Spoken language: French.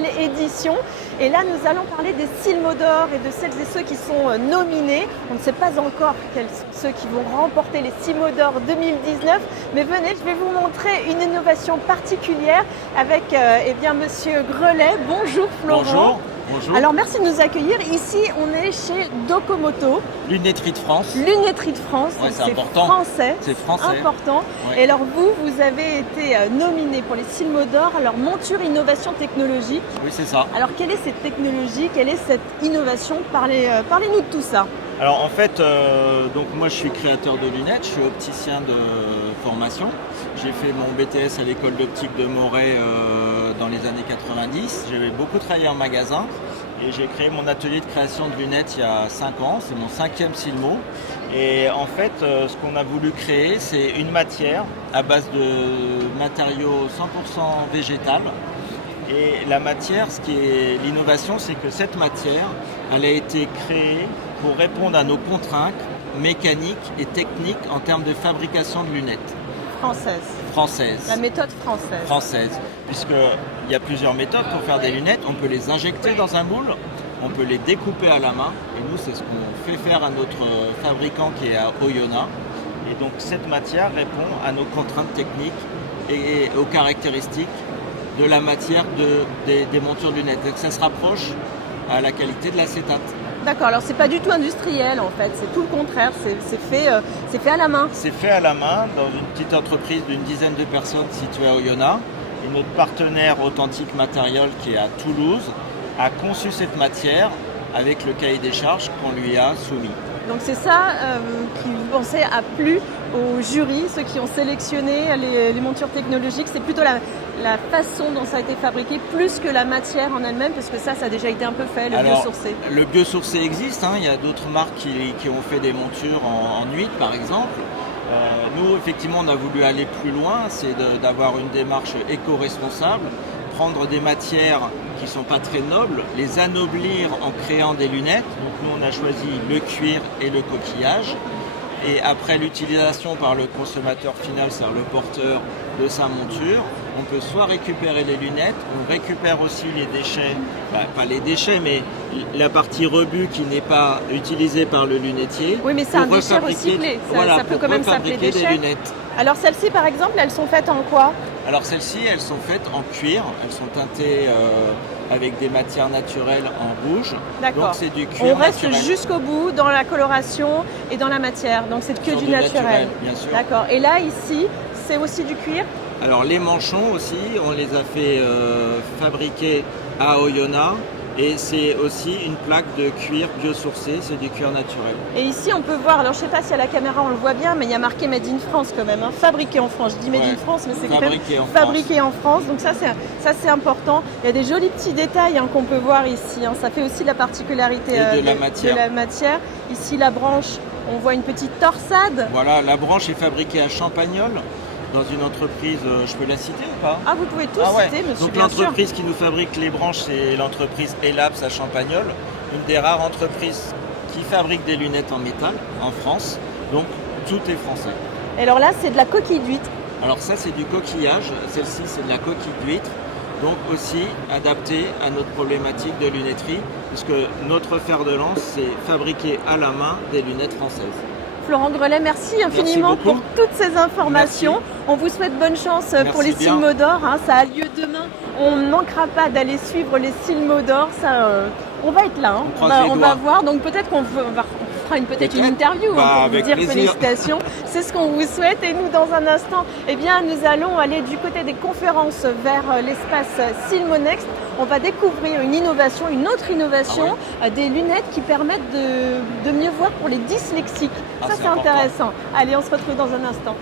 nouvelle édition. Et là, nous allons parler des Silmo d'Or et de celles et ceux qui sont nominés. On ne sait pas encore quels sont ceux qui vont remporter les Silmo d'Or 2019. Mais venez, je vais vous montrer une innovation particulière avec Monsieur Grelet. Bonjour Florent. Bonjour. Bonjour. Alors merci de nous accueillir. Ici, on est chez Docomoto. Lunetterie de France. Lunetterie de France, ouais, c'est important. Français. C'est français. Important. Ouais. Et alors vous avez été nominé pour les Silmo d'Or, alors monture innovation technologique. Oui, c'est ça. Alors quelle est cette technologie, quelle est cette innovation? Parlez-nous de tout ça. Alors en fait, donc moi je suis créateur de lunettes, je suis opticien de formation. J'ai fait mon BTS à l'école d'optique de Moret dans les années 90. J'avais beaucoup travaillé en magasin et j'ai créé mon atelier de création de lunettes il y a 5 ans. C'est mon 5e Silmo. Et en fait, ce qu'on a voulu créer, c'est une matière à base de matériaux 100% végétal. Et la matière, ce qui est l'innovation, c'est que cette matière, elle a été créée pour répondre à nos contraintes mécaniques et techniques en termes de fabrication de lunettes. Française. La méthode française. Française. Puisqu'il y a plusieurs méthodes pour faire des lunettes. On peut les injecter dans un moule, on peut les découper à la main. Et nous, c'est ce qu'on fait faire à notre fabricant qui est à Oyonnax. Et donc cette matière répond à nos contraintes techniques et aux caractéristiques de la matière des montures de lunettes. Donc ça se rapproche à la qualité de l'acétate. D'accord, alors c'est pas du tout industriel en fait, c'est tout le contraire, c'est fait à la main. C'est fait à la main dans une petite entreprise d'une dizaine de personnes située à Oyonnax. Et notre partenaire Authentique Matériel qui est à Toulouse a conçu cette matière avec le cahier des charges qu'on lui a soumis. Donc c'est ça qui, vous pensez, a plu au jury, ceux qui ont sélectionné les montures technologiques. C'est plutôt la façon dont ça a été fabriqué, plus que la matière en elle-même, parce que ça a déjà été un peu fait, biosourcé. Le biosourcé existe, il y a d'autres marques qui ont fait des montures en huile par exemple. Nous, effectivement, on a voulu aller plus loin, c'est d'avoir une démarche éco-responsable, prendre des matières qui ne sont pas très nobles, les anoblir en créant des lunettes. Donc nous, on a choisi le cuir et le coquillage. Et après l'utilisation par le consommateur final, c'est-à-dire le porteur de sa monture, on peut soit récupérer les lunettes, on récupère aussi les déchets, pas les déchets, mais la partie rebut qui n'est pas utilisée par le lunettier. Oui, mais c'est un déchet recyclé, ça peut quand même s'appeler déchet. Des lunettes. Alors celles-ci, par exemple, elles sont faites en quoi? Alors celles-ci, elles sont faites en cuir, elles sont teintées avec des matières naturelles en rouge. D'accord. Donc c'est du cuir. On reste naturel. jusqu'au bout dans la coloration et dans la matière, donc c'est que du naturel. Bien sûr. D'accord. Et là, ici, c'est aussi du cuir? Alors les manchons aussi, on les a fait fabriquer à Oyonnax. Et c'est aussi une plaque de cuir biosourcé, c'est du cuir naturel. Et ici on peut voir, alors je ne sais pas si à la caméra on le voit bien, mais il y a marqué Made in France quand même, fabriqué en France. Je dis Made in France, mais c'est quand même fabriqué en France. Donc ça c'est important. Il y a des jolis petits détails qu'on peut voir ici. Ça fait aussi la particularité de la matière. Ici la branche, on voit une petite torsade. Voilà, la branche est fabriquée à Champagnole. Dans une entreprise, je peux la citer ou pas? Ah, vous pouvez tout citer, monsieur. Donc l'entreprise qui nous fabrique les branches, c'est l'entreprise Elaps à Champagnole, une des rares entreprises qui fabrique des lunettes en métal en France. Donc tout est français. Et alors là, c'est de la coquille d'huître. Alors ça, c'est du coquillage. Celle-ci, c'est de la coquille d'huître. Donc aussi adapté à notre problématique de lunetterie, puisque notre fer de lance, c'est fabriquer à la main des lunettes françaises. Florent Grelet, merci infiniment pour toutes ces informations. Merci. On vous souhaite bonne chance pour les Silmo d'Or. Ça a lieu demain. On ne manquera pas d'aller suivre les Silmo d'Or. On va être là. On va voir. Donc peut-être qu'on fera une interview pour vous dire félicitations. C'est ce qu'on vous souhaite. Et nous, dans un instant, nous allons aller du côté des conférences vers l'espace Silmo Next. On va découvrir une autre innovation, des lunettes qui permettent de mieux voir pour les dyslexiques. Ça, c'est intéressant. Allez, on se retrouve dans un instant.